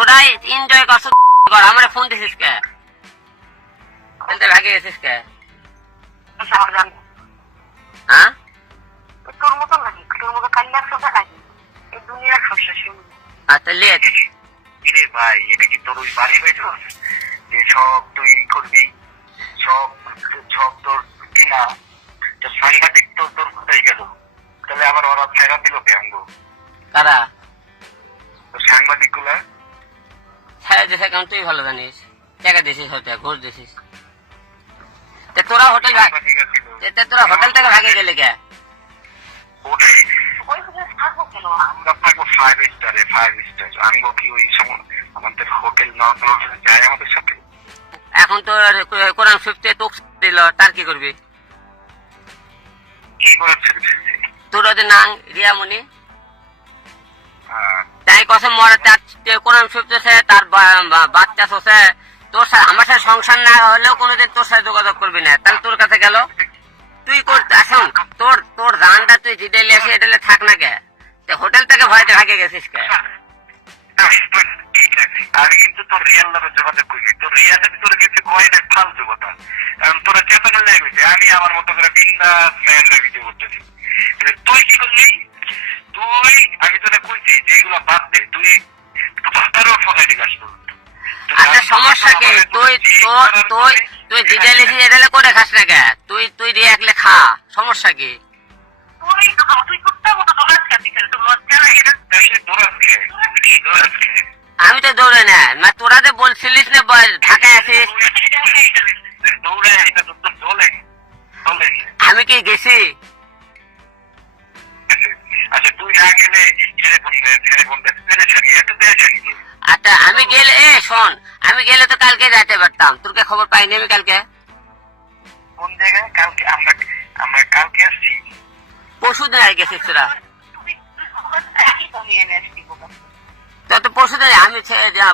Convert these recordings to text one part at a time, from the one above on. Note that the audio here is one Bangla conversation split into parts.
তোরাই এনজয় করছ কর আমার ফোন দিছিস কে? খেলতে ভাগে গেছিস কে? হ্যাঁ? তোর মতো নাকি? তোর মতো সোজা নাকি এই দুনিয়ার সমস্যা শুনি আচ্ছা লে কিরে ভাই এটা কি তোর ওই বাড়ি হয়েছিল যে সব তুই করবি সব সব তোর কিনা তো সাংবাদিক তো তোর কোথায় গেল? তাহলে আবার ওরা ফেরা দিল কে অঙ্গ কারা? সাংবাদিকগুলা তুই ভালো জানিস, টাকা দিছিস ঘুষ দিছিস। তে তোরা হোটেল তে তোরা হোটেল থেকে ভাগে গেলে কে? এখন কো- কোরআন সুফতে তোক দিল, তার কি করবি? তোর ওদের নাং রিয়ামণি? হ্যাঁ। মরে তার কোরআন সুফতেছে তার বাচ্চা শোষে তোর সাথে, আমার সাথে সংসার না হলেও কোনোদিন তোর সাথে যোগাযোগ করবি না। তাহলে তোর কাছে গেল। তুই করতে আসুন তোর তোর রানটা তুই এটালে থাক না কে? হোটেল থেকে ভয়তে ভাগে গেছিস কে? আমি কিন্তু তোর রিয়াল যোগাযোগ করিনি তোর রিয়ালে তোর কিছু তোরা আমি আমার মতো করে বিন্দাস ম্যান করতেছি। তোরা কইছি যে এগুলো বাদ দে তুই তারও দিলাস আচ্ছা সমস্যা কি? তুই তোর তুই তুই এটালে করে খাস না কে তুই তুই দিয়ে একলে খা। সমস্যা কি? তুই তুই কুত্তার মতো দৌড়াস কেন? দিকে লজ্জা লাগে না দেশে দৌড়াচ্ছে দৌড়াচ্ছে আমি তো দৌড়ে না। মানে তোরা যে বলছিলিস না বল, ঢাকায় আছিস? এটা আমি কি গেছি? আচ্ছা তুই না গেলে আচ্ছা আমি গেলে এ শোন আমি গেলে তো কালকে যেতে পারতাম। তোর কে খবর পাইনি আমি কালকে? কোন জায়গায়? কালকে আমরা আমরা কালকে আসছি। পরশু দিন আর গেছিস তোরা। তো পরশু দিন আমি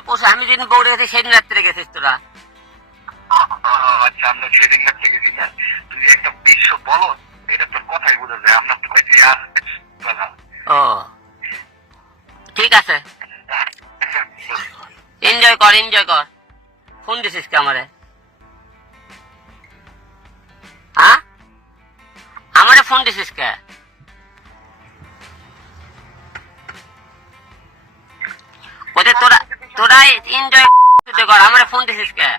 পরশু আমি যেদিন বৌড়ে গেছি সেদিন রাত্রে গেছিস তোরা। আচ্ছা আমরা সেদিন না গেছি না? ঠিক আছে। এনজয় কর এনজয় কর। ফোন দিছিস কে আমারে? আমারে ফোন দিছিস কে? ওদের তোরা তোরাই এনজয় কর, আমারে ফোন দিছিস কে?